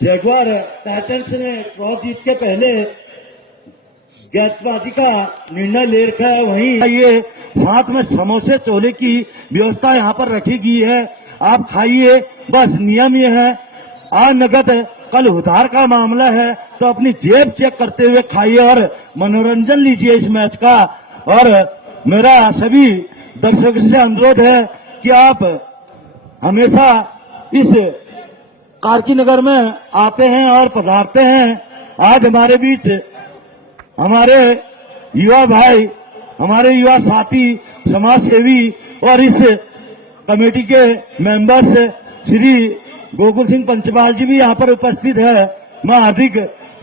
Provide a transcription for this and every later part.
Jaguar Titans ने toss जीत के पहले गेंदबाजी का निर्णय ले रखा है। वहीं ये साथ में समोसे चोले की व्यवस्था यहाँ पर रखी गई है, आप खाइए। बस नियम ये है, आज नगद कल उधार का मामला है, तो अपनी जेब चेक करते हुए खाइए और मनोरंजन लीजिए इस मैच का। और मेरा सभी दर्शकों से अनुरोध है कि आप हमेशा इस कारकी नगर में आते हैं और पधारते हैं। आज हमारे बीच हमारे युवा भाई, हमारे युवा साथी, समाज सेवी और इस कमेटी के मेंबर्स श्री गोकुल सिंह पंचपाल जी भी यहाँ पर उपस्थित है। मैं हार्दिक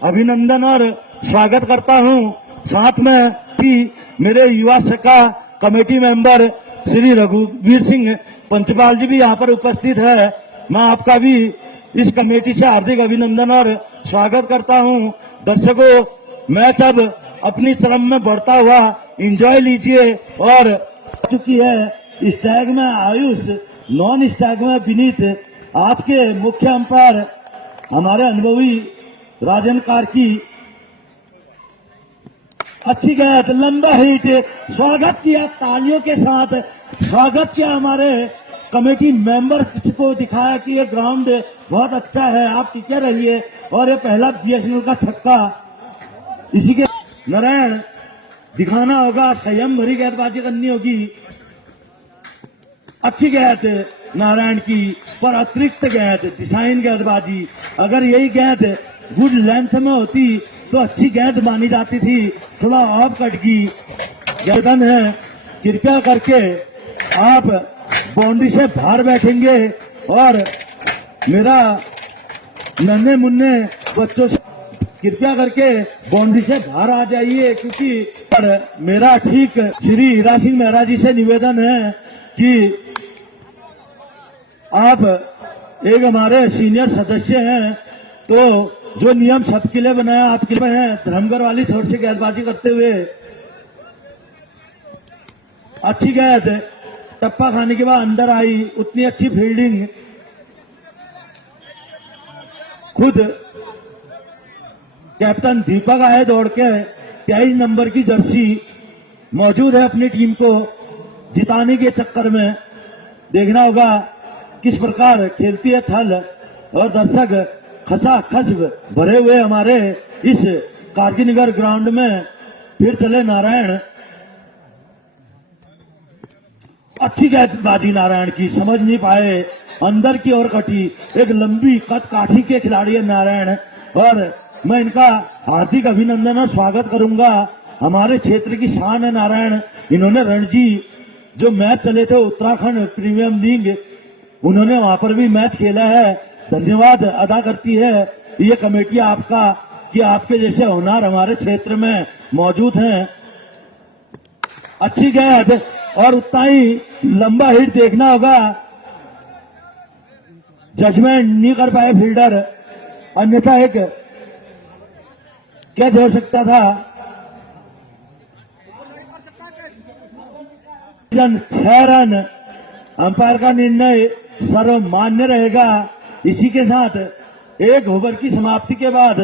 अभिनंदन और स्वागत करता हूँ। साथ में भी मेरे युवा शाखा कमेटी मेंबर श्री रघुवीर सिंह पंचपाल जी भी यहाँ पर उपस्थित है। मैं आपका भी इस कमेटी से हार्दिक अभिनंदन और स्वागत करता हूँ। दर्शकों, मैच अब अपनी तरफ में बढ़ता हुआ एंजॉय लीजिए। और चुकी है स्टैग में आयुष, नॉन स्टैग में विनीत। आज के मुख्य अंपायर हमारे अनुभवी राजन कारकी। अच्छी गेंद, लंबा हिट, स्वागत किया तालियों के साथ, स्वागत किया हमारे कमेटी मेंबर्स को, दिखाया कि ये ग्राउंड बहुत अच्छा है, आप टिके रहिए। और ये पहला बीएसएनएल का छक्का। इसी के नारायण दिखाना होगा, संयम भरी गेंदबाजी करनी होगी। अच्छी गेंद नारायण की, पर अतिरिक्त गेंद, डिजाइन गेंदबाजी। अगर यही गेंद गुड लेंथ में होती तो अच्छी गेंद मानी जाती थी, थोड़ा ऑफ कट की गर्दन है। कृपया करके आप बाउंड्री से बाहर बैठेंगे और मेरा नन्हे मुन्ने बच्चों से कृपया करके बाउंड्री से बाहर आ जाइए, क्योंकि मेरा ठीक श्री हीरा सिंह मेहरा जी से निवेदन है कि आप एक हमारे सीनियर सदस्य हैं, तो जो नियम सबके लिए बनाया आपके लिए है। धर्मगर वाली छोर से गेंदबाजी करते हुए अच्छी गेंद, टप्पा खाने के बाद अंदर आई, उतनी अच्छी फील्डिंग। खुद कैप्टन दीपक आए दौड़ के, 23 नंबर की जर्सी मौजूद है अपनी टीम को जिताने के चक्कर में। देखना होगा किस प्रकार खेलती है थल, और दर्शक खचाखच भरे हुए हमारे इस कारगी नगर ग्राउंड में। फिर चले नारायण, अच्छी गेंदबाजी नारायण की, समझ नहीं पाए, अंदर की ओर कटी। एक लंबी कद काठी के खिलाड़ी है नारायण, और मैं इनका हार्दिक अभिनंदन और स्वागत करूंगा। हमारे क्षेत्र की शान है नारायण। इन्होंने रणजी जो मैच चले थे उत्तराखंड प्रीमियम लीग, उन्होंने वहां पर भी मैच खेला है। धन्यवाद अदा करती है ये कमेटी आपका कि आपके जैसे होनहार हमारे क्षेत्र में मौजूद हैं। अच्छी गेंद और उतना ही लंबा हिट, देखना होगा जजमेंट नहीं कर पाए फील्डर, अन्यथा एक कैच हो सकता था। 6 रन, अंपायर का निर्णय सर्वमान्य रहेगा। इसी के साथ एक ओवर की समाप्ति के बाद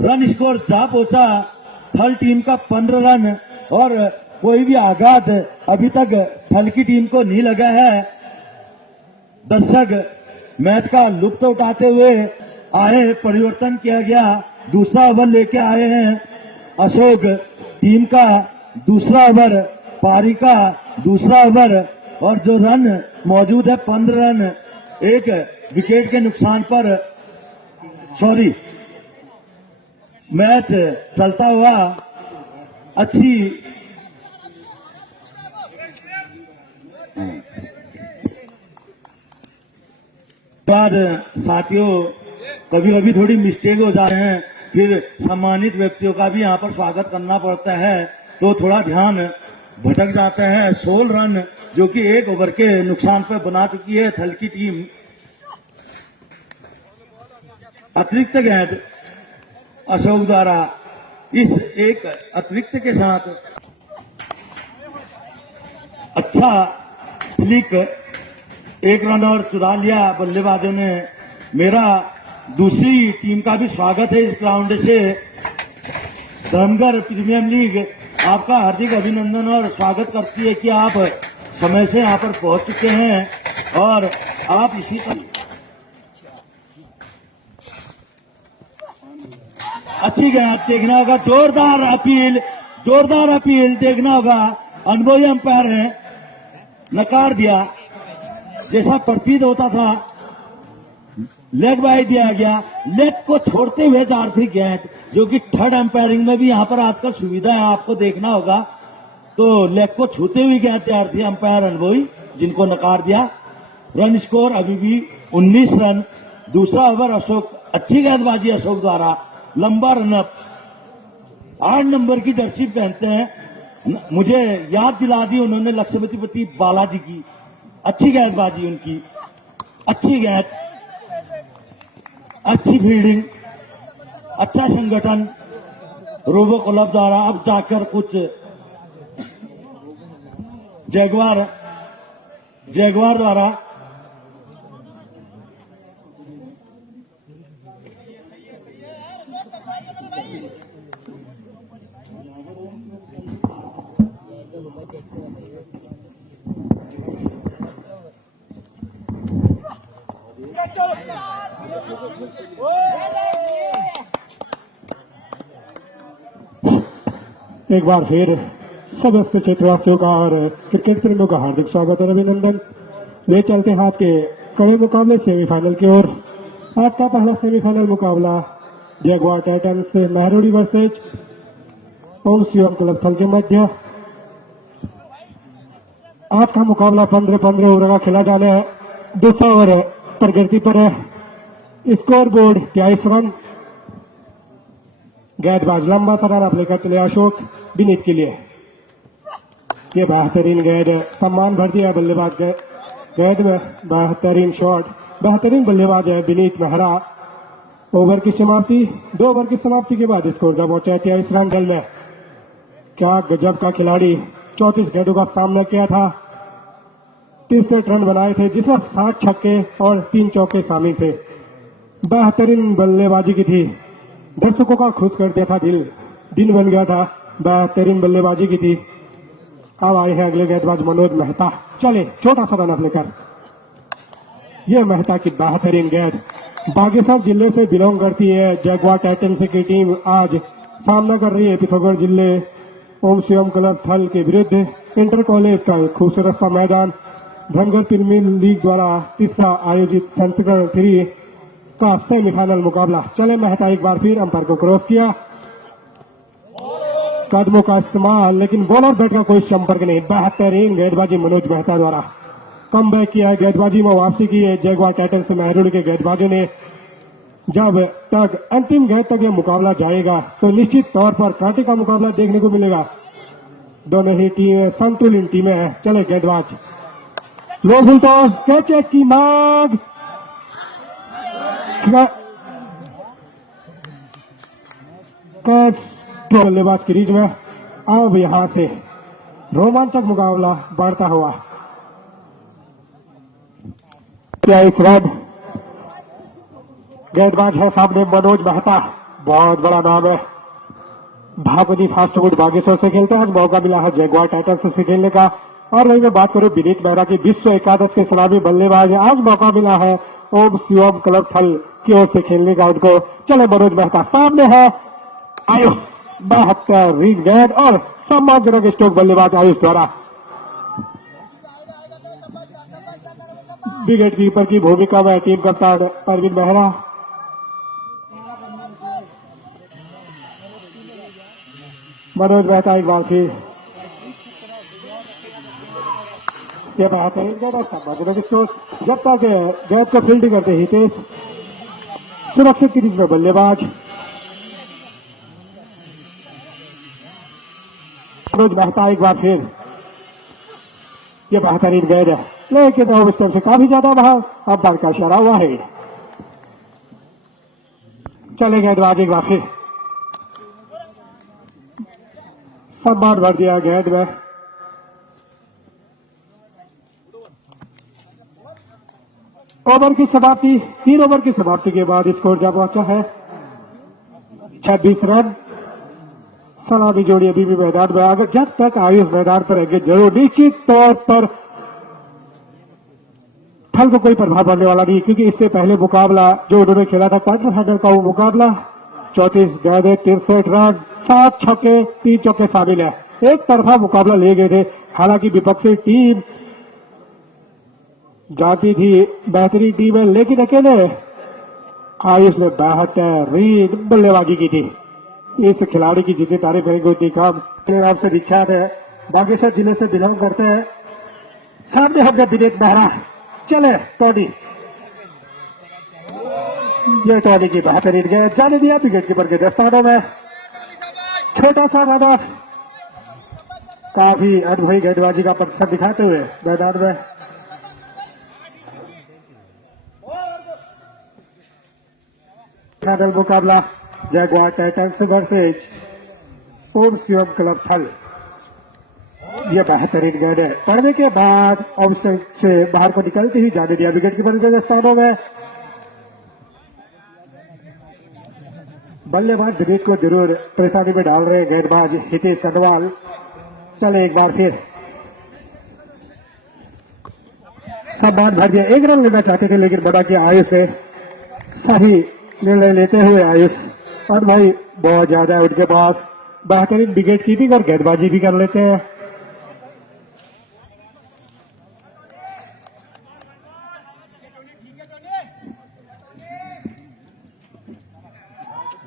रन स्कोर जा पहुंचा थल टीम का 15 रन, और कोई भी आघात अभी तक थल की टीम को नहीं लगा है। दर्शक मैच का लुत्फ उठाते हुए आए, परिवर्तन किया गया, दूसरा ओवर लेके आए हैं अशोक। टीम का दूसरा ओवर, पारी का दूसरा ओवर, और जो रन मौजूद है 15 रन, एक विकेट के नुकसान पर मैच चलता हुआ अच्छी बाद साथियों, कभी कभी थोड़ी मिस्टेक हो जाते हैं, फिर सम्मानित व्यक्तियों का भी यहाँ पर स्वागत करना पड़ता है, तो थोड़ा ध्यान भटक जाता है। 16 रन जो कि एक ओवर के नुकसान पर बना चुकी है थल की टीम। अतिरिक्त गेंद अशोक द्वारा, इस एक अतिरिक्त के साथ अच्छा फ्लिक एक रन और चुरा लिया बल्लेबाजों ने। मेरा दूसरी टीम का भी स्वागत है इस ग्राउंड से। धनगर प्रीमियम लीग आपका हार्दिक अभिनंदन और स्वागत करती है कि आप समय से यहां पर पहुंच चुके हैं और आप इसी तरह अच्छी गया देखना होगा। जोरदार अपील देखना होगा। अनुभवी अंपायर है, नकार दिया। जैसा प्रतीत होता था लेग बाय दिया गया। लेग को छोड़ते हुए जा रही गेंद, जो कि थर्ड अंपायरिंग में भी यहां पर आजकल सुविधा है, आपको देखना होगा। तो लेग को छूते हुए गेंद जा रही थी अंपायर अनुभवी, जिनको नकार दिया। रन स्कोर अभी भी 19 रन। दूसरा ओवर अशोक, अच्छी गेंदबाजी अशोक द्वारा, लंबा रनअप। 8 नंबर की जर्सी पहनते हैं, मुझे याद दिला दी उन्होंने लक्ष्मीपति बालाजी की। अच्छी गेंदबाजी उनकी, अच्छी गेंद, अच्छी फील्डिंग, अच्छा संगठन रोबो क्लब द्वारा। अब जाकर कुछ जैगवार द्वारा एक बार फिर समस्त क्षेत्रवासियों का और क्रिकेट प्रेमियों का हार्दिक स्वागत और अभिनंदन। ले चलते हाथ के कड़े मुकाबले सेमीफाइनल की ओर। आज का पहला सेमीफाइनल मुकाबला जैगवार टाइटंस महरोड़ी वर्सेज ओम शिवम क्लब थल के मध्य। आज का मुकाबला 15-15 ओवर का खेला जाना है। दूसरा ओवर प्रगति पर है। Score board 23 run. गेंदबाज लंबा सा रन लेकर चले अशोक विनीत के लिए। ये बेहतरीन गेंद, सम्मान भर दिया बल्लेबाज गेंद में। बेहतरीन शॉट, बेहतरीन बल्लेबाज है विनीत मेहरा। ओवर की समाप्ति, 2 ओवर की समाप्ति के बाद स्कोर जब पहुंचा 23 रन दल में। क्या गजब का खिलाड़ी, 34 गेंदों का सामना किया था, 63 रन बनाए थे, जिसमें 7 छक्के और 3 चौके शामिल थे। बेहतरीन बल्लेबाजी की थी, दर्शकों का खुश कर दिया था, दिन बन गया था। बेहतरीन बल्लेबाजी की थी। अब आए हैं अगले गेंदबाज मनोज मेहता। चले छोटा सा रन लेकर। यह मेहता की बेहतरीन गेंद। बागेश्वर जिले से बिलोंग करती है जैगवार टाइटंस की टीम। आज सामना कर रही है पिथौरागढ़ जिले ओम शिवम क्लब थल के विरुद्ध। इंटर कॉलेज का खूबसूरत सा मैदान। धनगर प्रीमियर लीग द्वारा तीसरा आयोजित संस्करण 3 का सेमीफाइनल मुकाबला। चले मेहता एक बार फिर अंपायर को क्रॉस किया, कदमों का इस्तेमाल, लेकिन बॉलर बैट का कोई संपर्क नहीं। बेहतरीन गेंदबाजी मनोज मेहता द्वारा। कम बैक किया, गेंदबाजी में वापसी की है जैगवार टाइटंस से महरोड़ी के गेंदबाजों ने। जब तक अंतिम गेंद तक यह मुकाबला जाएगा तो निश्चित तौर पर कांटे का मुकाबला देखने को मिलेगा। दोनों ही टीमें संतुलित टीमें हैं। चले गेंदबाज लो फुल टॉस, कैच की मांग, बल्लेबाज की रीच में। अब यहां से रोमांचक मुकाबला बढ़ता हुआ। क्या इस रन, गेंदबाज है सामने मनोज मेहता, बहुत बड़ा नाम है। भागवती फास्ट फूड बागेश्वर से खेलते हैं। आज मौका मिला है जैगवार टाइटंस से खेलने का। और वही मैं बात करूं विनीत मेहरा की, विश्व एकादश के सलामी बल्लेबाज। आज मौका मिला है ओम शिवम क्लब थल की ओर से खेलने का उनको। चले मनोज मेहता सामने है आयुष, बेहतरीन गेंद और सम्मानजनक स्ट्रोक बल्लेबाज आयुष द्वारा। विकेट कीपर की भूमिका में टीम कप्तान अरविंद मेहरा। मनोज मेहता एक बार फिर ये बेहतरीन गेंद और सम्मानजनक स्ट्रोक। जब तक गेंद को फील्डिंग करते हितेश सुरक्षित क्रीज में बल्लेबाज। मनोज मेहता एक बार फिर, ये बेहतरीन गेंद है, लेकिन अब स्टंप से काफी ज्यादा बाहर। अंपायर का इशारा हुआ है। चले गेंदबाज एक बार फिर, सम्मान भर दिया गेंद में। ओवर की समाप्ति, 3 ओवर की समाप्ति के बाद स्कोर जा पहुंचा है 26 रन। सलामी जोड़ी अभी भी मैदान में, अगर जब तक आयुष मैदान पर रहेंगे जरूर निश्चित तौर पर फल को कोई प्रभाव पड़ने वाला नहीं, क्योंकि इससे पहले मुकाबला जो उन्होंने खेला था क्वार्टर फाइनल का, वो मुकाबला 34 गेंदें 63 रन 7 छक्के 3 चौके शामिल है। एक तरफा मुकाबला ले गए थे। हालांकि विपक्षी टीम जाती थी बेहतरीन टीम है, लेकिन अकेले आयुष ने 72 बल्लेबाजी की थी। इस खिलाड़ी की जितनी तारीफ करेंगे उतनी कम। नाम से विख्यात है, बागेश्वर जिले से बिलोंग करते हैं। सामने हमने दिनेश मेहरा, चले टोनी, ये टोनी की बेहतरीन गेंद जाने दिया विकेट कीपर के दस्तानों में। छोटा सा मैदान, काफी अनुभवी गेंदबाजी का पक्ष दिखाते हुए मैदान में फाइनल मुकाबला जैगुआर टाइटंस वर्सेज ओम शिवम क्लब थल। यह बेहतरीन गेंद है, पड़ने के बाद ऑफसाइड से बाहर को निकलते ही जाने दिया विकेट कीपर के स्थानों में। बल्लेबाज दिनेश को जरूर परेशानी में डाल रहे हैं गेंदबाज हितेश सनवाल। चले एक बार फिर सम्मान भरिए, 1 रन लेना चाहते थे लेकिन बड़ा कि आयुष ने सही निर्णय लेते हुए आयुष और भाई बहुत ज्यादा है उनके पास, बेहतरीन विकेट कीपिंग और गेंदबाजी भी कर लेते हैं।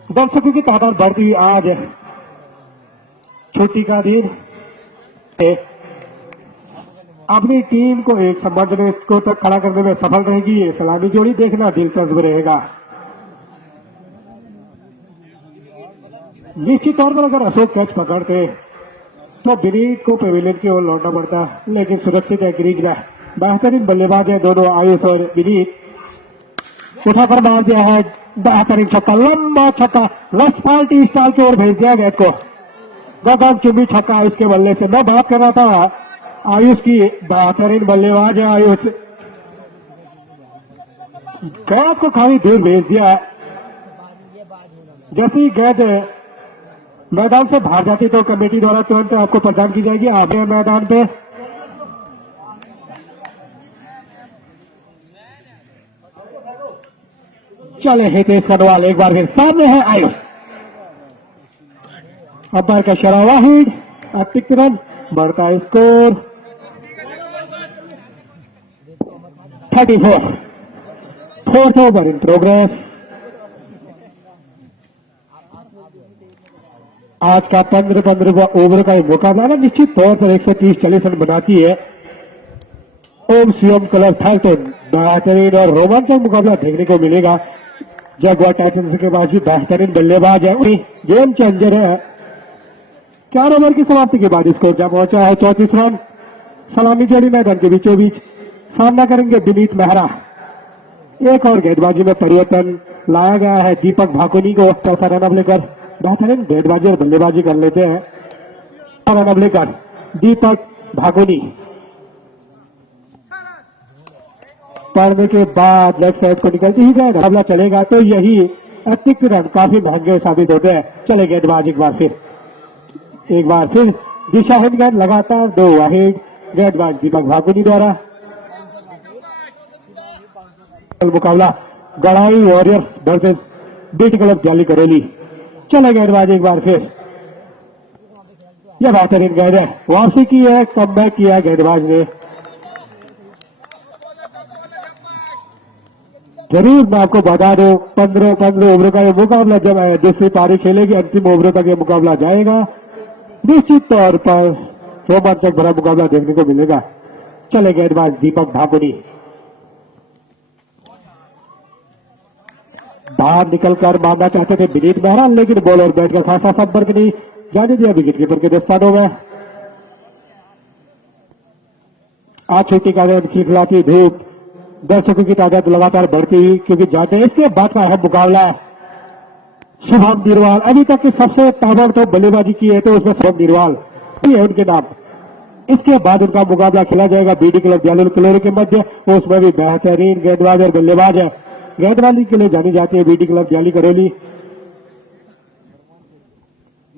दर्शकों की तादाद बढ़ती हुई आज छुट्टी का दिन अपनी टीम को एक सम्मानजनक स्कोर तक खड़ा करने में सफल रहेगी। ये सलामी जोड़ी देखना दिलचस्प रहेगा। निश्चित तौर पर अगर अशोक कैच पकड़ते तो दिनेश को पेविलियन की ओर लौटना पड़ता, लेकिन सुरक्षित है क्रीज में। बेहतरीन बल्लेबाज है दोनों आयुष और दिनेश। उठाकर मार दिया है बेहतरीन छक्का, लंबा छक्का, लेफ्ट पार्टी स्टाइल की ओर भेज दिया गेंद को। गगन चुंबी छक्का इसके बल्ले से। मैं बात कर रहा था आयुष की, बेहतरीन बल्लेबाज है आयुष। गेंद को खाली दूर भेज दिया। जैसे ही गेंद मैदान से बाहर जाती तो कमेटी द्वारा तुरंत आपको प्रदान की जाएगी। आप मैदान पे चले हितेश सनवाल, एक बार फिर सामने है आयुष। अंपायर का इशारा वाहिद, 38 रन, बढ़ता है score 34। Fourth over in progress. आज का 15 ओवर का मुकाबला ना निश्चित तौर पर 130-40 रन बनाती है। ओम शिवम क्लब थाइटन बेहतरीन और रोमांचक मुकाबला देखने को मिलेगा। जगुआर टाइटंस के पास भी बेहतरीन बल्लेबाज है, गेम चेंजर है। 4 ओवर की समाप्ति के बाद स्कोर जा पहुंचा है 34 रन। सलामी जोड़ी मैदान के बीचों बीच सामना करेंगे दिनेश मेहरा। एक और गेंदबाजी में परिवर्तन लाया गया है, दीपक भाकुनी को चौथा रन अप लेकर बेहतरीन गेंदबाजी और बल्लेबाजी कर लेते हैं। रन अप लेकर दीपक भाकुनी पड़ने के बाद लेफ्ट साइड को निकलती ही जाएगा। मुकाबला चलेगा तो यही अतिरिक्त रन काफी महंगे साबित होते हैं। चले गेंदबाज एक बार फिर दिशाहीन गेंद लगातार 2 वाहिद। गेंदबाज दीपक भाकुनी द्वारा। मुकाबला गढ़ाई वॉरियर्स वर्सेस बीट क्लब जाली करेली। चले गेंदबाज एक बार फिर, यह बेहतरीन गेंद है, वापसी की है, कमबैक किया गेंदबाज ने। जरूर मैं आपको बता दूं 15 ओवर का यह मुकाबला जब दूसरी पारी खेलेगी, अंतिम ओवरों तक यह मुकाबला जाएगा। निश्चित तौर पर रोमांचक भरा मुकाबला देखने को मिलेगा। चले गेंदबाज दीपक भाकुनी बाहर निकलकर मारना चाहते थे दिनेश मेहरा, लेकिन बॉल और बैट का खासा संपर्क नहीं जाने दिया विकेट कीपर के दस्तानों में। आज छुट्टी का दिन खिलखिलाती धूप, दर्शकों की तादाद लगातार बढ़ती हुई, क्योंकि जाते इसके बाद का अहम मुकाबला है। शुभम निर्वाल अभी तक की सबसे ताबड़तोड़ बल्लेबाजी की है तो उसमें शुभम निर्वाल है उनके नाम। इसके बाद उनका मुकाबला खेला जाएगा बीडी क्लब जालूर क्लेर के मध्य। उसमें भी बेहतरीन गेंदबाज और बल्लेबाज है। गेंदबाजी के लिए जानी जाती है बीडी क्लब जाली करेली।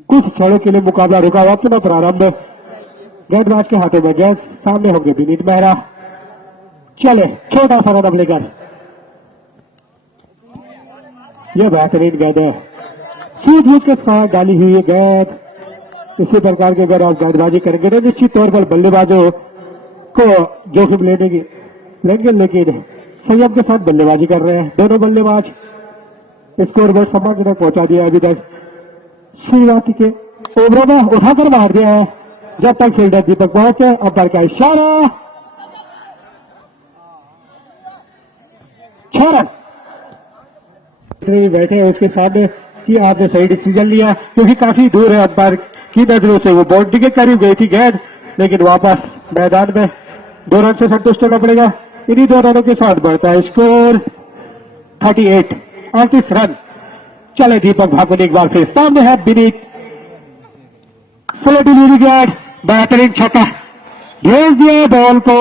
कुछ क्षणों के लिए मुकाबला रुका हुआ, पुनः प्रारंभ। गेंदबाज के हाथों में गेंद, सामने होंगे विनीत मेहरा। चले छोटा सा रन लेकर, यह बेहतरीन गेंद है, सूझबूझ के साथ डाली हुई है गेंद। इसी प्रकार के अगर आप गेंदबाजी करेंगे तो निश्चित तौर पर बल्लेबाजों को जोखिम लेंगे, लेकिन संयम के साथ बल्लेबाजी कर रहे हैं दोनों बल्लेबाज। स्कोर बोर्ड सम्मानजनक पहुंचा दिया अभी तक। शुरुआती के ओवरों में उठाकर मार दिया है जब तक फील्डर दीपक पहुंचे। अंपायर का इशारा, 6 रन। बैठे उसके सामने कि आपने सही डिसीजन लिया, क्योंकि काफी दूर है अंपायर की नजरों से। वो बाउंड्री के करीब गई थी गेंद, लेकिन वापस मैदान में 2 रन से संतुष्ट होना पड़ेगा। इन्हीं 2 रनों के साथ बढ़ता है स्कोर 38 रन। चले दीपक भागवत एक बार फिर सामने है विनीत। स्लो डिलीवरी गेंद, बेहतरीन छक्का, भेज दिया बॉल को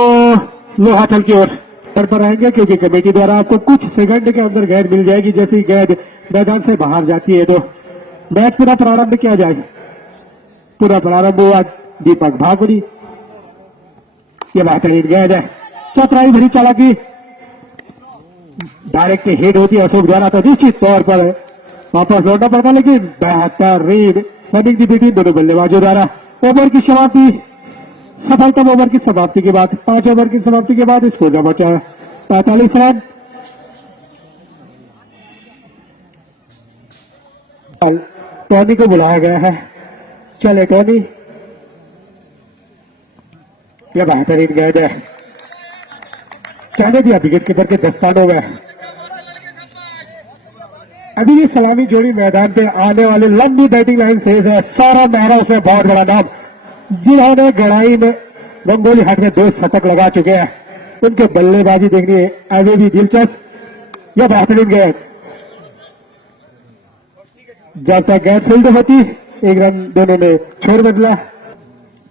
लोहाथल की ओर। पर आएंगे क्योंकि कमेटी द्वारा आपको कुछ सेकंड के अंदर गेंद मिल जाएगी। जैसे ही गेंद मैदान से बाहर जाती है तो मैच पुनः प्रारंभ किया जाएगा। पुनः प्रारंभ हुआ दीपक भागवती। ये बेहतरीन गेंद है, चतुराई भरी चालाकी, डायरेक्ट हिट होती है अशोक द्वारा तो निश्चित तौर पर वापस लौटना पड़ता, लेकिन बेहतरीन रनिंग दी बेटी दोनों बल्लेबाजों द्वारा। ओवर की समाप्ति, सफलतम ओवर की समाप्ति के बाद 5 ओवर की समाप्ति के बाद स्कोर बचा है 45 रन। टोनी को बुलाया गया है। चले टोनी, यह बेहतरीन गेंद है, चाहने दिया विकेट कीपर के दस्तानों में। अभी ये सलामी जोड़ी मैदान पे आने वाले लंबी बैटिंग लाइन से है। सौरभ मेहरा उसमें बहुत बड़ा नाम, जिन्होंने गड़ाई में रंगोली हाट में 2 शतक लगा चुके हैं। उनके बल्लेबाजी देखनी है अभी भी दिलचस्प। यह बेहतरीन गेंद, जब तक गेंद फील्ड होती 1 रन दोनों ने छोड़ बदला।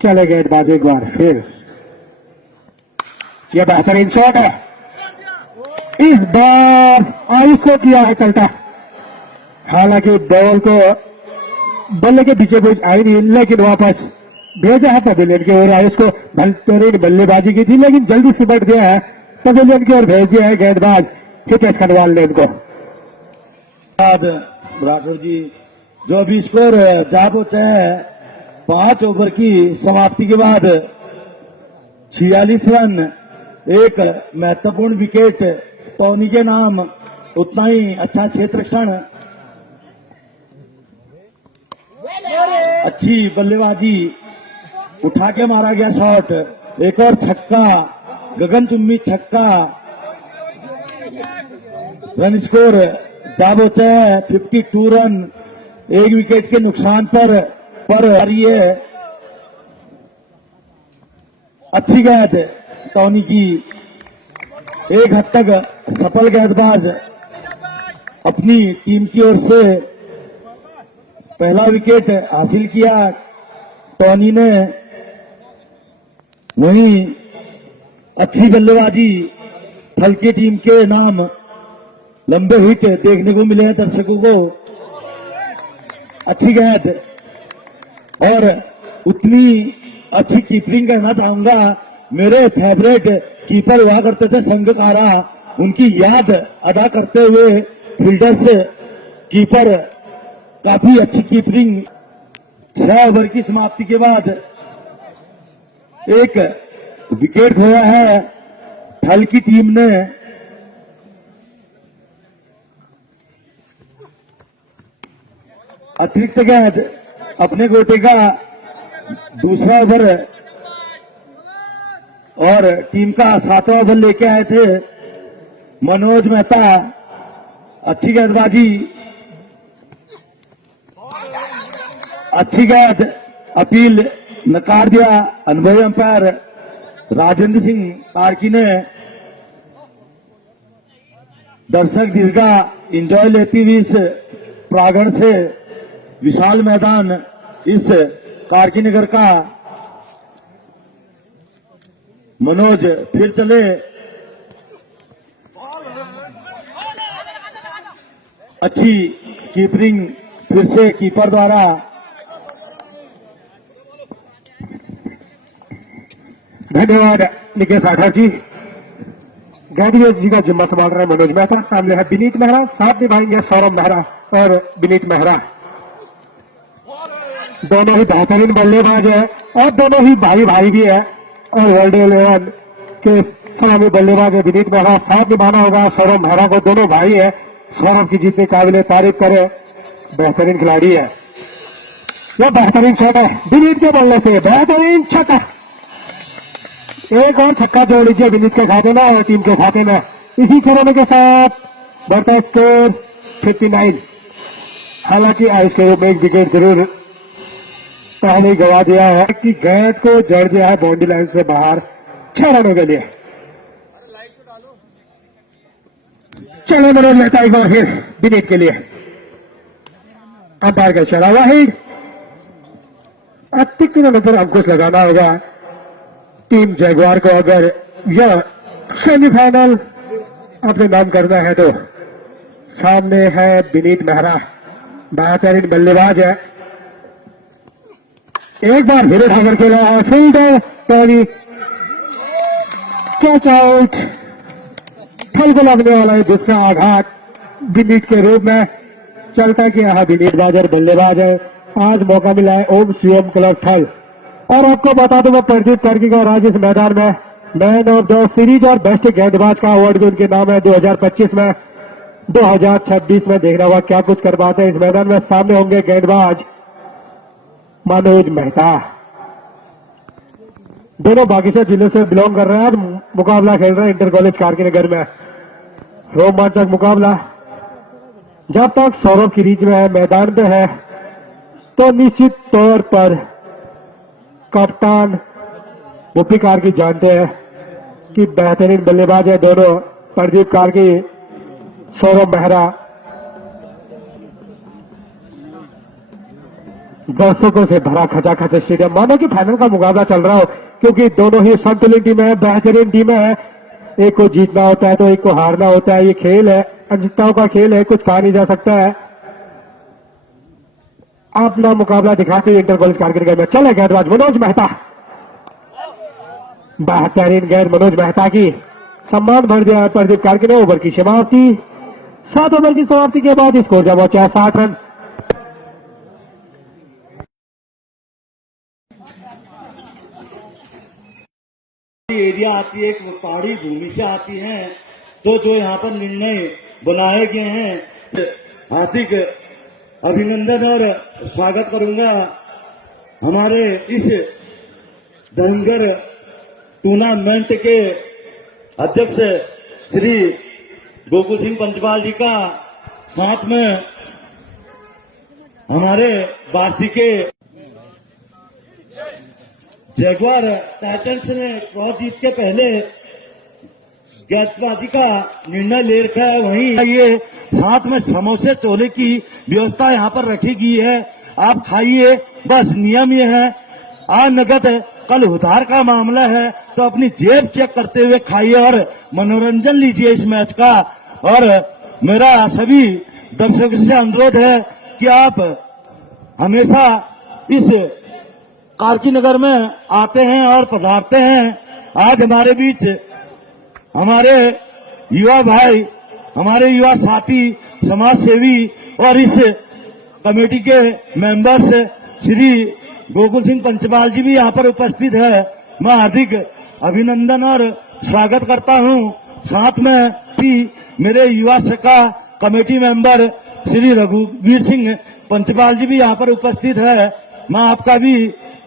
चले गेंदबाज एक बार फिर, यह बेहतरीन शॉट है, इस बार आयुष को किया है चलता। हालांकि बॉल को बल्ले के पीछे कुछ आई नहीं, लेकिन वापस भेजा है पवेलियन की ओर। आयुष को बेहतरीन बल्लेबाजी की थी, लेकिन जल्दी सिमट गया है, पवेलियन की ओर भेज दिया है गेंदबाज हितेश खनवाल ने इनको। राठौर जी, जो अभी स्कोर जा पहुंचा है 5 ओवर की समाप्ति के बाद 46 रन, एक महत्वपूर्ण विकेट टोनी के नाम, उतना ही अच्छा क्षेत्ररक्षण, अच्छी बल्लेबाजी, उठा के मारा गया शॉट, एक और छक्का, गगनचुंबी छक्का। रन स्कोर जा पहुंचा है 52 रन, 1 विकेट के नुकसान पर आ रही है। अच्छी गेंद टोनी की, एक हद तक सफल गेंदबाज, अपनी टीम की ओर से पहला विकेट हासिल किया टोनी ने। वहीं अच्छी बल्लेबाजी, थल की टीम के नाम लंबे हिट देखने को मिले हैं दर्शकों को। अच्छी गेंद और उतनी अच्छी कीपिंग करना चाहूंगा। मेरे फेवरेट कीपर हुआ करते थे संगकारा, उनकी याद अदा करते हुए फील्डर्स कीपर काफी अच्छी कीपिंग। 6 ओवर की समाप्ति के बाद एक विकेट खोया है थल की टीम ने। अतिरिक्त गेंद अपने गोटे का दूसरा ओवर और टीम का 7वां ओवर लेके आए थे मनोज मेहता। अच्छी गेंदबाजी, अच्छी गेंद, अपील नकार दिया अनुभवी अंपायर राजेंद्र सिंह कार्की ने। दर्शक दीर्घा एंजॉय लेती हुई इस प्रांगण से, विशाल मैदान इस कार्की नगर का, मनोज फिर चले, अच्छी कीपरिंग फिर से कीपर द्वारा। धन्यवाद निकेश राठौर जी। गांधी जी का जिम्मा संभाल रहे हैं मनोज मेहता, सामने है विनीत मेहरा, साथ निभाएंगे सौरभ मेहरा और विनीत मेहरा। दोनों ही बेहतरीन बल्लेबाज है और दोनों ही भाई भाई भी है और वर्ल्ड 11 के सलामी बल्लेबाज है विनीत मेहरा। साथ निभाना होगा सौरभ मेहरा को, दोनों भाई है। सौरभ की जीतने काबिल तारीफ करे, बेहतरीन खिलाड़ी है। यह बेहतरीन शॉट है विनीत के बल्ले से, बेहतरीन छक्का। एक और छक्का जोड़ लीजिए विनीत के खाते में और टीम के खाते में। इसी चरण के साथ बढ़ता स्कोर 59। हालांकि आइस के रूप में एक विकेट जरूर पहले ही गवा दिया है कि गेंद को जड़ दिया है बाउंड्री लाइन से बाहर 6 रनों के लिए। चलो मनोज लेता एक बार फिर विनीत के लिए, अंपायर का इशारा वाहिद। अब 3 रनों पर अंकुश लगाना होगा टीम जैगवार को अगर यह सेमीफाइनल अपने नाम करना है तो। सामने है विनीत मेहरा, बेहतरीन बल्लेबाज है। एक बार फिर उठाकर खेला है, फील्डर टॉनी, कैच आउट। थल को लगने वाला है दूसरा आघात विनीत के रूप में। चलता कि यहाँ विनीत बाजर बल्लेबाज है। आज मौका मिला है ओम सीएम क्लब थल। और आपको बता दूं मैं प्रदीप कर्की का राज इस मैदान में मैन ऑफ द सीरीज और बेस्ट गेंदबाज का अवार्ड भी उनके नाम है 2025 में। 2026 में देखना होगा क्या कुछ कर पाते हैं इस मैदान में। सामने होंगे गेंदबाज मनोज मेहता, दोनों बागीचा जिले से बिलोंग कर रहे हैं और मुकाबला खेल रहे हैं इंटर कॉलेज कारकीनगर में। रोमांचक मुकाबला। जब तक सौरभ की रीच में है, मैदान में है, तो निश्चित तौर पर कप्तान मुफ्ती कार्की जानते हैं कि बेहतरीन बल्लेबाज है दोनों, प्रदीप कार्की, सौरभ मेहरा। दर्शकों से भरा खचाखच स्टेडियम, मानो कि फाइनल का मुकाबला चल रहा हो, क्योंकि दोनों ही संतुलित टीम है, बेहतरीन टीम है। एक को जीतना होता है तो एक को हारना होता है, ये खेल है, अनिश्चितताओं का खेल है, कुछ कहा नहीं जा सकता है। अपना मुकाबला दिखाते हुए इंटर कॉलेज कारगिल में चले गेंदबाज मनोज मेहता, बेहतरीन गेंद मनोज मेहता की, सम्मान भर दिया प्रदीप कार्की ने। ओवर की समाप्ति, 7 ओवर की समाप्ति के बाद स्कोर जब पहुंचा 60 रन। एरिया आती है, एक पहाड़ी भूमि से आती है, तो जो यहाँ पर निर्णय बनाए गए हैं, हार्दिक अभिनंदन और स्वागत करूंगा हमारे इस धनगर टूर्नामेंट के अध्यक्ष श्री गोकुल सिंह पंचपाल जी का, साथ में हमारे बास्ती के जैगवार टाइटंस ने टॉस जीत के पहले गेंदबाजी का निर्णय ले रखा है। वहीं ये साथ में समोसे चोले की व्यवस्था यहाँ पर रखी गई है, आप खाइए, बस नियम ये है। आज नगद कल उधार का मामला है, तो अपनी जेब चेक करते हुए खाइए और मनोरंजन लीजिए इस मैच का। और मेरा सभी दर्शकों से अनुरोध है कि आप हमेशा इस कारकीनगर में आते हैं और पधारते हैं। आज हमारे बीच हमारे युवा भाई, हमारे युवा साथी, समाज सेवी और इस कमेटी के मेंबर्स श्री गोकुल सिंह पंचपाल जी भी यहाँ पर उपस्थित है। मैं हार्दिक अभिनंदन और स्वागत करता हूँ। साथ में भी मेरे युवा शाखा कमेटी मेंबर श्री रघुवीर सिंह पंचपाल जी भी यहाँ पर उपस्थित है। मैं आपका भी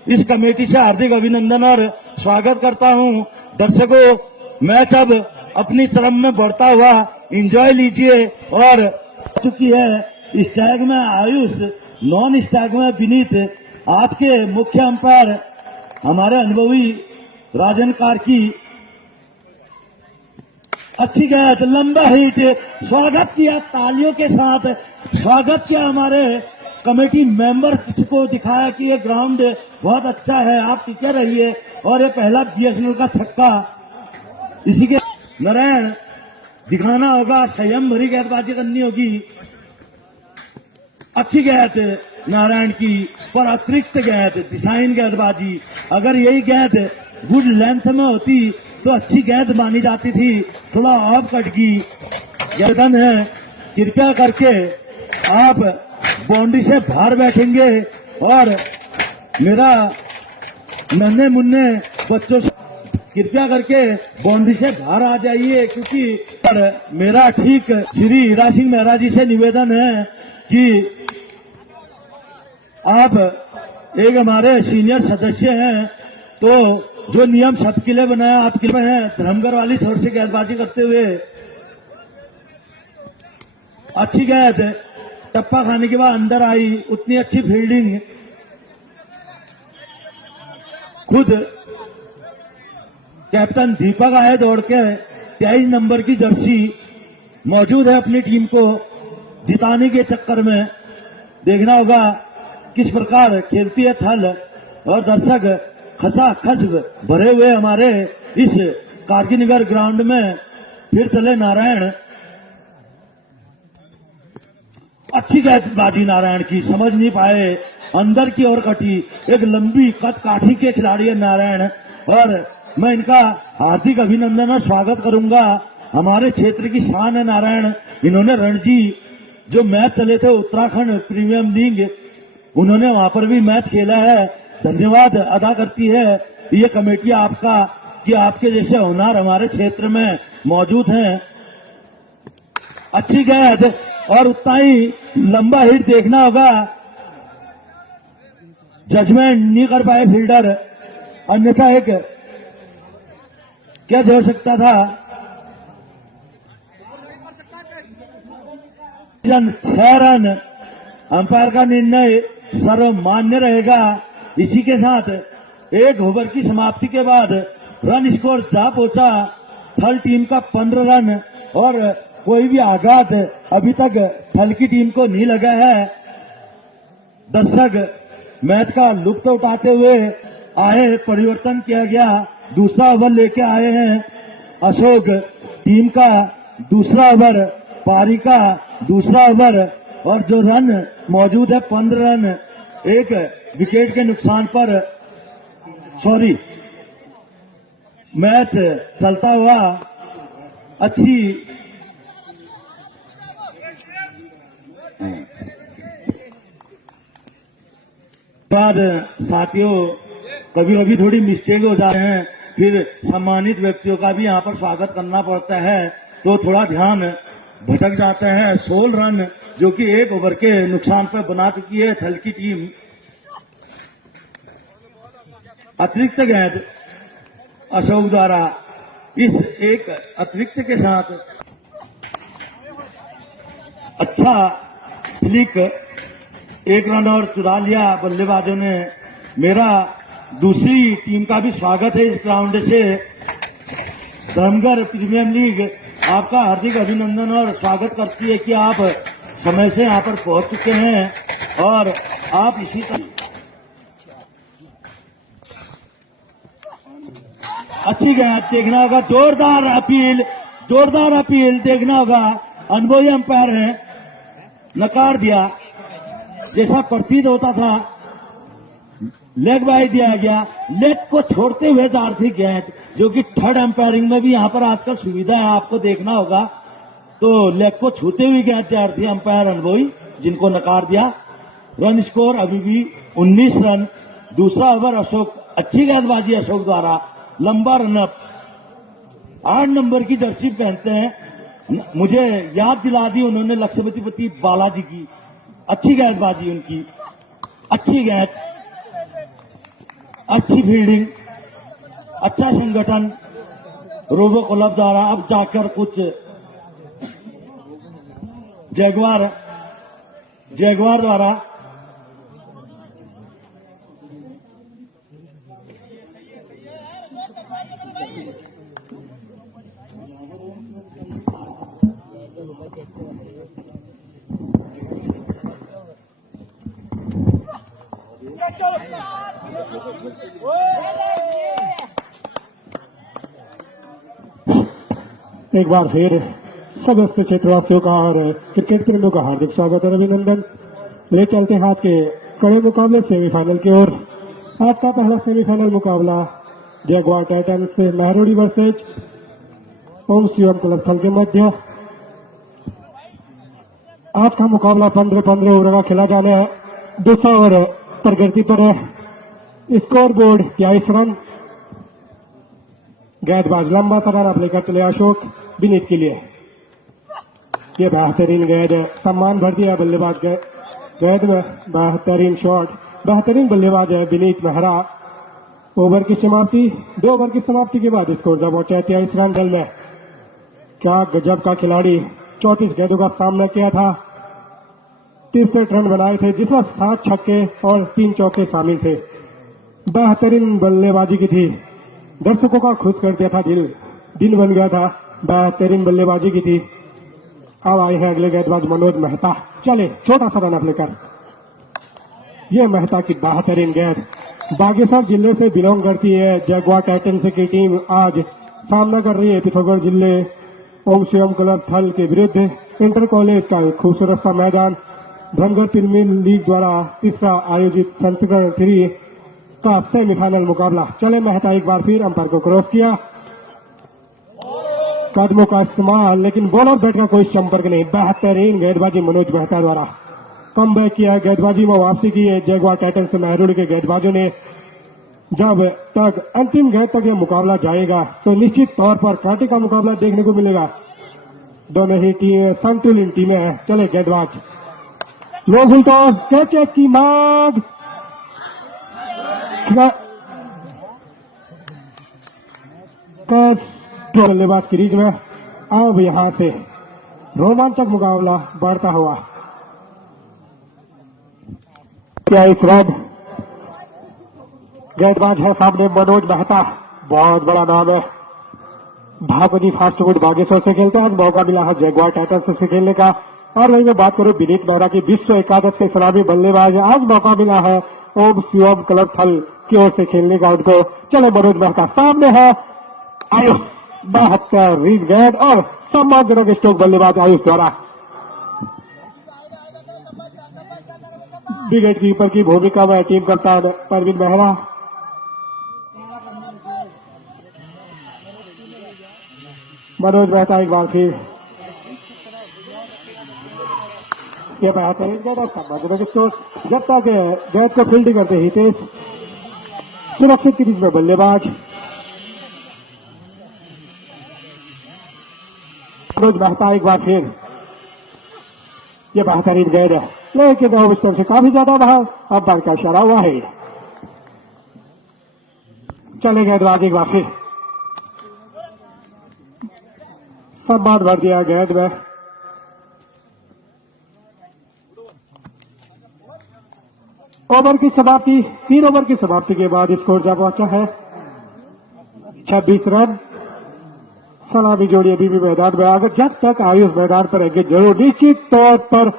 इस कमेटी से हार्दिक अभिनंदन और स्वागत करता हूं। दर्शकों, मैच अब अपनी तरफ में बढ़ता हुआ एंजॉय लीजिए। और चुकी है स्टैग में आयुष, नॉन स्टैग में विनीत। आज के मुख्य अंपायर हमारे अनुभवी राजन कार्की। अच्छी गेंद, लंबा हिट, स्वागत किया तालियों के साथ, स्वागत किया हमारे कमेटी मेंबर को दिखाया कि ये ग्राउंड बहुत अच्छा है, आप टिके रहिए, और ये पहला बीएसएनएल का छक्का। इसी के नारायण दिखाना होगा, संयम भरी गेंदबाजी करनी होगी। अच्छी गेंद नारायण की, पर अतिरिक्त गेंद, डिजाइन गेंदबाजी। अगर यही गेंद गुड लेंथ में होती तो अच्छी गेंद मानी जाती थी, थोड़ा ऑफ कट की गेंदन है। कृपया करके आप बाउंड्री से बाहर बैठेंगे और मेरा नन्हे मुन्ने बच्चों से कृपया करके बाउंड्री से बाहर आ जाइए, क्योंकि पर मेरा ठीक श्री हीरा सिंह मेहरा जी से निवेदन है कि आप एक हमारे सीनियर सदस्य हैं, तो जो नियम सबके लिए बनाया आपके लिए है। धर्मगर वाली छोर से गेंदबाजी करते हुए अच्छी गेंद, टप्पा खाने के बाद अंदर आई, उतनी अच्छी फील्डिंग। खुद कैप्टन दीपक आए दौड़ के, 23 नंबर की जर्सी मौजूद है अपनी टीम को जिताने के चक्कर में। देखना होगा किस प्रकार खेलती है थल, और दर्शक खचाखच भरे हुए हमारे इस कारगिनगर ग्राउंड में। फिर चले नारायण, अच्छी गेंदबाजी नारायण की, समझ नहीं पाए, अंदर की ओर कटी। एक लंबी कद काठी के खिलाड़ी है नारायण, और मैं इनका हार्दिक अभिनंदन और स्वागत करूंगा। हमारे क्षेत्र की शान है नारायण। इन्होंने रणजी जो मैच चले थे उत्तराखंड प्रीमियम लीग, उन्होंने वहां पर भी मैच खेला है। धन्यवाद अदा करती है ये कमेटी आपका कि आपके जैसे होनहार हमारे क्षेत्र में मौजूद हैं। अच्छी गेंद और उतना ही लंबा हिट देखना होगा, जजमेंट नहीं कर पाए फील्डर, अन्यथा एक क्या हो सकता था। 6 रन अंपायर का निर्णय सर्वमान्य रहेगा। इसी के साथ 1 ओवर की समाप्ति के बाद रन स्कोर जा पहुंचा थल टीम का 15 रन, और कोई भी आघात अभी तक थल की टीम को नहीं लगा है। दर्शक मैच का लुत्फ उठाते हुए आए, परिवर्तन किया गया, दूसरा ओवर लेके आए हैं अशोक। टीम का दूसरा ओवर, पारी का दूसरा ओवर, और जो रन मौजूद है 15 रन, 1 विकेट के नुकसान पर मैच चलता हुआ अच्छी बाद साथियों कभी कभी थोड़ी मिस्टेक हो जाते हैं, फिर सम्मानित व्यक्तियों का भी यहाँ पर स्वागत करना पड़ता है, तो थोड़ा ध्यान भटक जाता है। 16 रन जो कि 1 ओवर के नुकसान पर बना चुकी है थल की टीम। अतिरिक्त गेंद अशोक द्वारा, इस एक अतिरिक्त के साथ अच्छा फ्लिक, 1 रन और चुरा लिया बल्लेबाजों ने। मेरा दूसरी टीम का भी स्वागत है इस ग्राउंड से। धर्मगर प्रीमियम लीग आपका हार्दिक अभिनंदन और स्वागत करती है कि आप समय से यहां पर पहुंच चुके हैं, और आप इसी तरह अच्छी गेंद देखना होगा, जोरदार अपील देखना होगा। अनुभवी अंपायर है, नकार दिया, जैसा प्रतीत होता था लेग बाय दिया गया। लेग को छोड़ते हुए जा रही गेंद, जो कि थर्ड अंपायरिंग में भी यहां पर आजकल सुविधा है, आपको देखना होगा। तो लेग को छूते हुए गेंद जा रही अंपायर अनुभवी, जिनको नकार दिया। रन स्कोर अभी भी 19 रन। दूसरा ओवर अशोक, अच्छी गेंदबाजी अशोक द्वारा, लंबा रनअप। 8 नंबर की जर्सी पहनते हैं, मुझे याद दिला दी उन्होंने लक्ष्मीपति बालाजी की। अच्छी गेंदबाजी उनकी, अच्छी गेंद, अच्छी फील्डिंग, अच्छा संगठन रोबो क्लब द्वारा। अब जाकर कुछ जगुआर द्वारा एक बार फिर समस्त क्षेत्रवासियों का और क्रिकेट प्रेमियों का हार्दिक स्वागत है, अभिनंदन। ले चलते हाथ के कड़े मुकाबले सेमीफाइनल की ओर। आज का पहला सेमीफाइनल मुकाबला जगुआर टाइटंस से महरोड़ी वर्सेज ओम शिवम क्लब थल के मध्य। आज का मुकाबला 15-15 ओवर का खेला जाना है। दूसरा ओवर प्रगति पर है। Score board 23 run. गेंदबाज लंबा सा रन लेकर चले अशोक विनीत के लिए। ये बेहतरीन गेंद सम्मान भर दिया बल्लेबाज गेंद में। बेहतरीन शॉट, बेहतरीन बल्लेबाज है विनीत मेहरा। ओवर की समाप्ति, 2 ओवर की समाप्ति के बाद स्कोर जब पहुंचा 23 रन दल में। क्या गजब का खिलाड़ी, 34 गेंदों का सामना किया था, 63 रन बनाए थे, जिसमें 7 छक्के और 3 चौके शामिल थे। बेहतरीन बल्लेबाजी की थी, दर्शकों का खुश कर दिया था, दिल बन गया था। बेहतरीन बल्लेबाजी की थी। अब आए हैं अगले गेंदबाज मनोज मेहता। चले छोटा सा रन लेकर। ये मेहता की बेहतरीन गेंद। बागेश्वर जिले से बिलोंग करती है जगुआर टाइटंस की टीम। आज सामना कर रही है पिथौरागढ़ जिले ओम शिवम क्लब थल के विरुद्ध। इंटर कॉलेज का एक खूबसूरत सा मैदान। धनगर प्रीमियर लीग द्वारा तीसरा आयोजित संस्करण 3 का सेमीफाइनल मुकाबला। चले मेहता एक बार फिर अंपायर को क्रॉस किया, कदमों का इस्तेमाल, लेकिन बॉलर बैट का कोई संपर्क नहीं। बेहतरीन गेंदबाजी मनोज मेहता द्वारा। कम बैक किया, गेंदबाजी में वापसी की है जगुआर टाइटंस से महरोड़ी के गेंदबाजों ने। जब तक अंतिम गेंद तक यह मुकाबला जाएगा तो निश्चित तौर पर कांटे का मुकाबला देखने को मिलेगा। दोनों ही टीम संतुलित टीमें हैं। चले गेंदबाज लो फुल टॉस, कैच की मांग, बल्लेबाज क्रीज में। अब यहां से रोमांचक मुकाबला बढ़ता हुआ। 23 रन। गेंदबाज है सामने मनोज मेहता, बहुत बड़ा नाम है। भागवती फास्ट फूड बागेश्वर से खेलते हैं। आज मौका मिला है जगुआर टाइटंस से खेलने का। और वही मैं बात करूं विनीत मेहरा की, विश्व एकादश के सलामी बल्लेबाज। आज मौका मिला है ओम शिवम क्लब थल की ओर से खेलने का उनको। चले मनोज मेहता सामने है आयुष। बेहतरीन गेंद और सम्मानजनक स्ट्रोक बल्लेबाज आयुष द्वारा। विकेट कीपर की भूमिका में टीम कप्तान परवीन मेहरा। मनोज मेहता एक बार फिर। यह बेहतरीन गेंद और सम्मानजनक स्ट्रोक। जब तक गेंद को फील्ड करते हितेश सुरक्षित क्रीज में बल्लेबाज। मनोज मेहता एक बार फिर। यह बेहतरीन गेंद है, लेकिन ऑफ स्टोर से काफी ज्यादा बाहर। अंपायर का इशारा हुआ है। चले गेंदबाज एक बार फिर। सम्मान भर दिया गेंद में। ओवर की समाप्ति, 3 ओवर की समाप्ति के बाद स्कोर जा पहुंचा है 26 रन। सलामी जोड़ी अभी भी मैदान में। अगर जब तक आयुष मैदान पर रहेंगे जरूर निश्चित तौर पर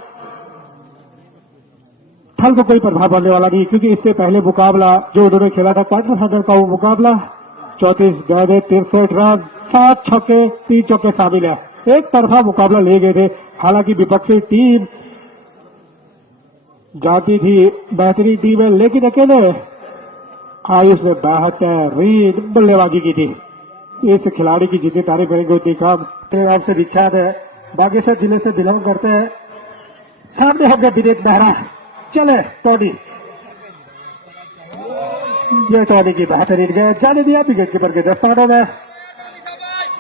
थल को कोई प्रभाव पड़ने वाला नहीं, क्योंकि इससे पहले मुकाबला जो उन्होंने खेला था क्वार्टर फाइनल का, वो मुकाबला 34 गेंदें 63 रन 7 छक्के 3 चौके शामिल है। एक तरफा मुकाबला ले गए थे। हालांकि विपक्षी टीम जाती थी बेहतरीन टीम है, लेकिन अकेले आयुष ने बेहतरीन बल्लेबाजी की थी। इस खिलाड़ी की जितनी तारीफ करेंगे उतनी कम। नाम से विख्यात है, बागेश्वर जिले से बिलोंग करते हैं। सामने होंगे विनीत मेहरा। चले टॉनी, ये टॉनी की बेहतरीन गेंद जाने दिया विकेट कीपर के दस्तानों में।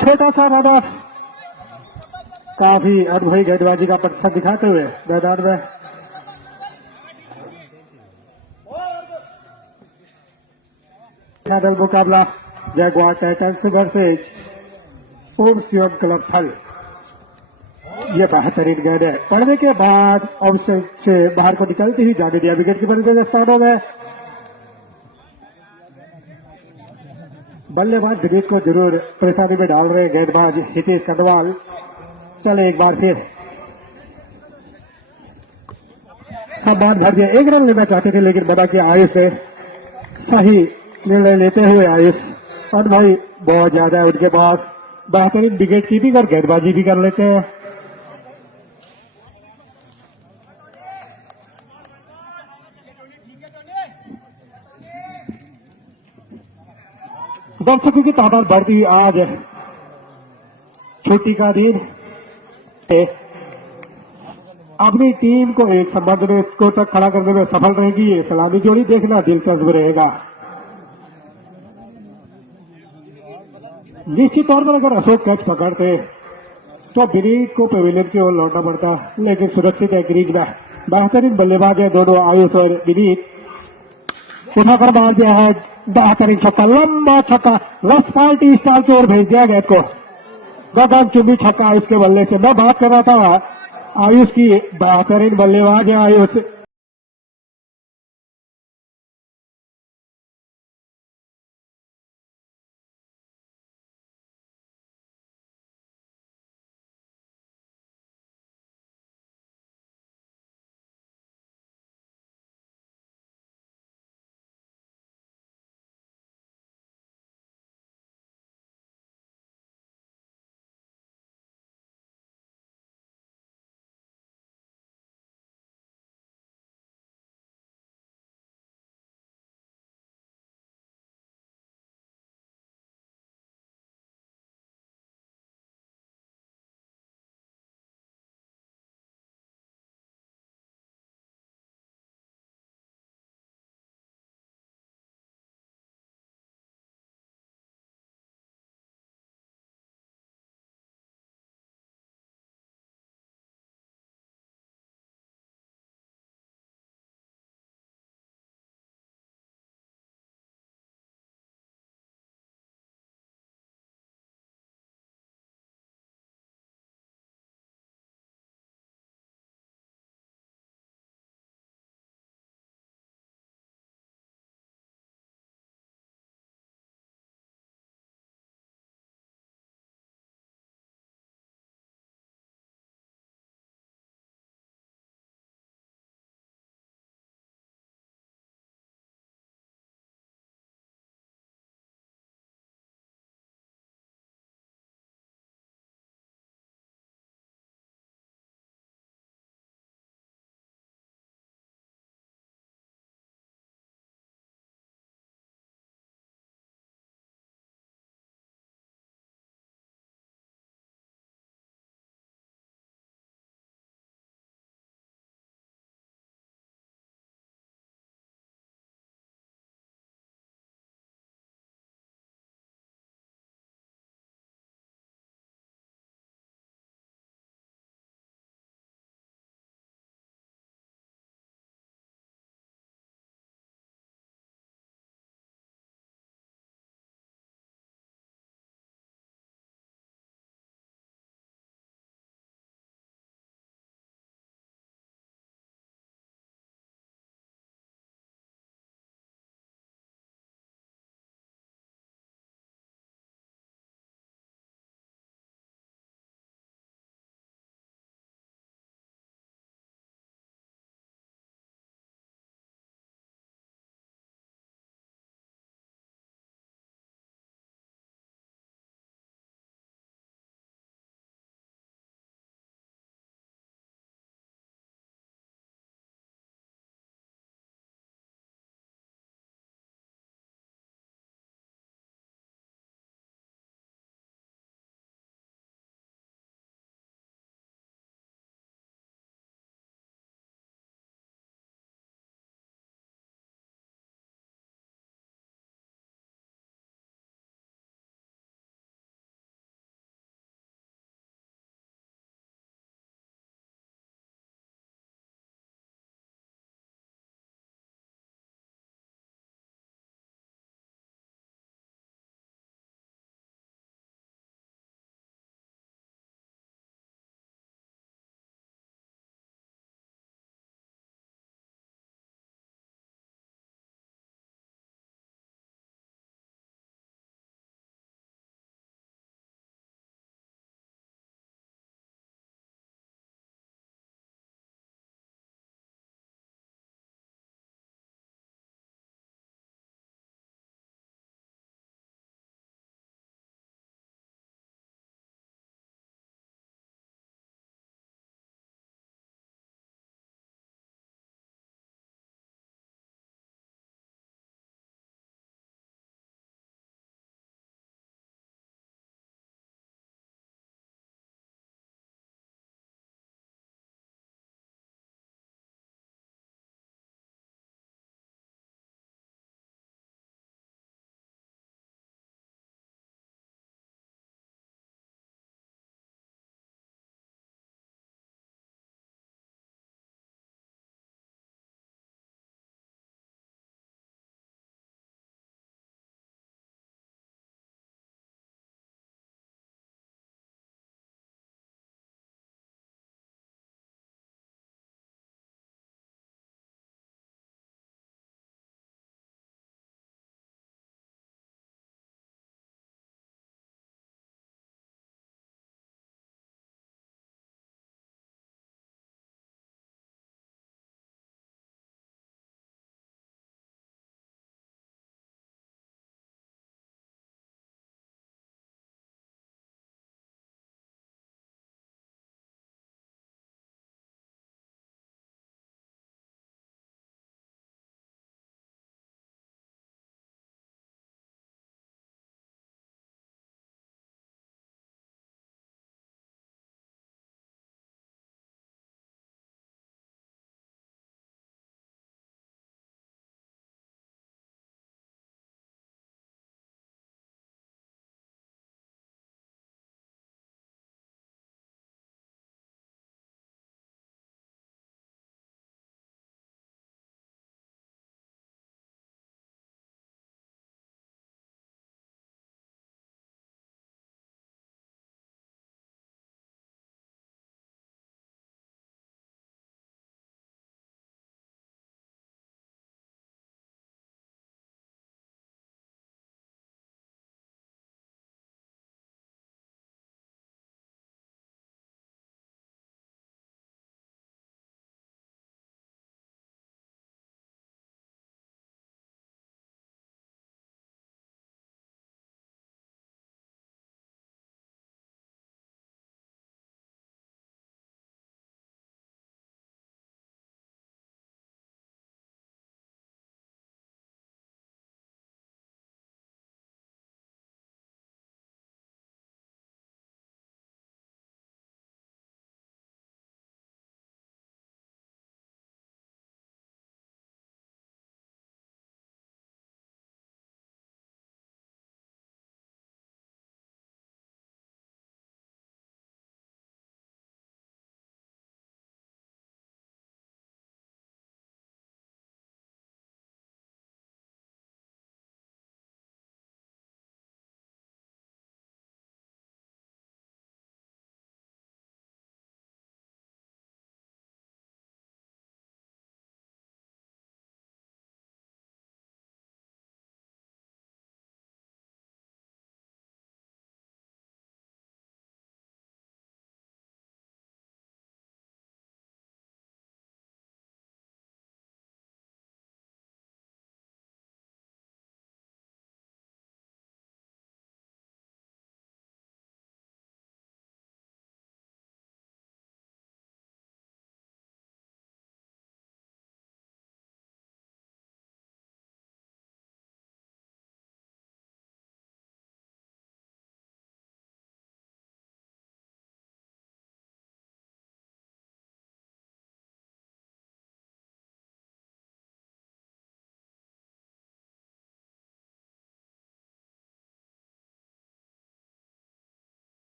छोटा सा रन ऑफ। काफी अनुभवी गेंदबाजी का प्रतिशत दिखाते हुए मैदान में। फाइनल मुकाबला जगुआर टाइटंस वर्सेज ओम शिवम क्लब थल। यह बेहतरीन गेंद है, पड़ने के बाद ऑप्शन से बाहर को निकलते ही जाने दिया विकेट कीपर के स्थानों में। बल्लेबाज विनीत को जरूर परेशानी में डाल रहे गेंदबाज हितेश कटवाल। चले एक बार फिर। सम्मान भर दिया। 1 रन लेना चाहते थे लेकिन मना किया आयुष ने। सही निर्णय लेते हुए आयुष और भाई बहुत ज्यादा है उनके पास, बेहतरीन विकेट कीपिंग और गेंदबाजी भी कर लेते हैं। दर्शकों की तादाद बढ़ती हुई आज छुट्टी का दिन, अपनी टीम को एक संबंध में स्कोर तक खड़ा करने में सफल रहेगी। ये सलामी जोड़ी देखना दिलचस्प रहेगा। निश्चित तौर पर अगर अशोक कैच पकड़ते तो विनीत को पवेलियन की ओर लौटना पड़ता, लेकिन सुरक्षित है क्रीज में। बेहतरीन बल्लेबाज है दोनों आयुष और विनीत। उठाकर मार दिया है बेहतरीन छक्का, लंबा छक्का, रस पार्टी स्टाइल की ओर भेज दिया गेंद को। गगन चुंबी छक्का आयुष के बल्ले से। मैं बात कर रहा था आयुष की, बेहतरीन बल्लेबाज है आयुष।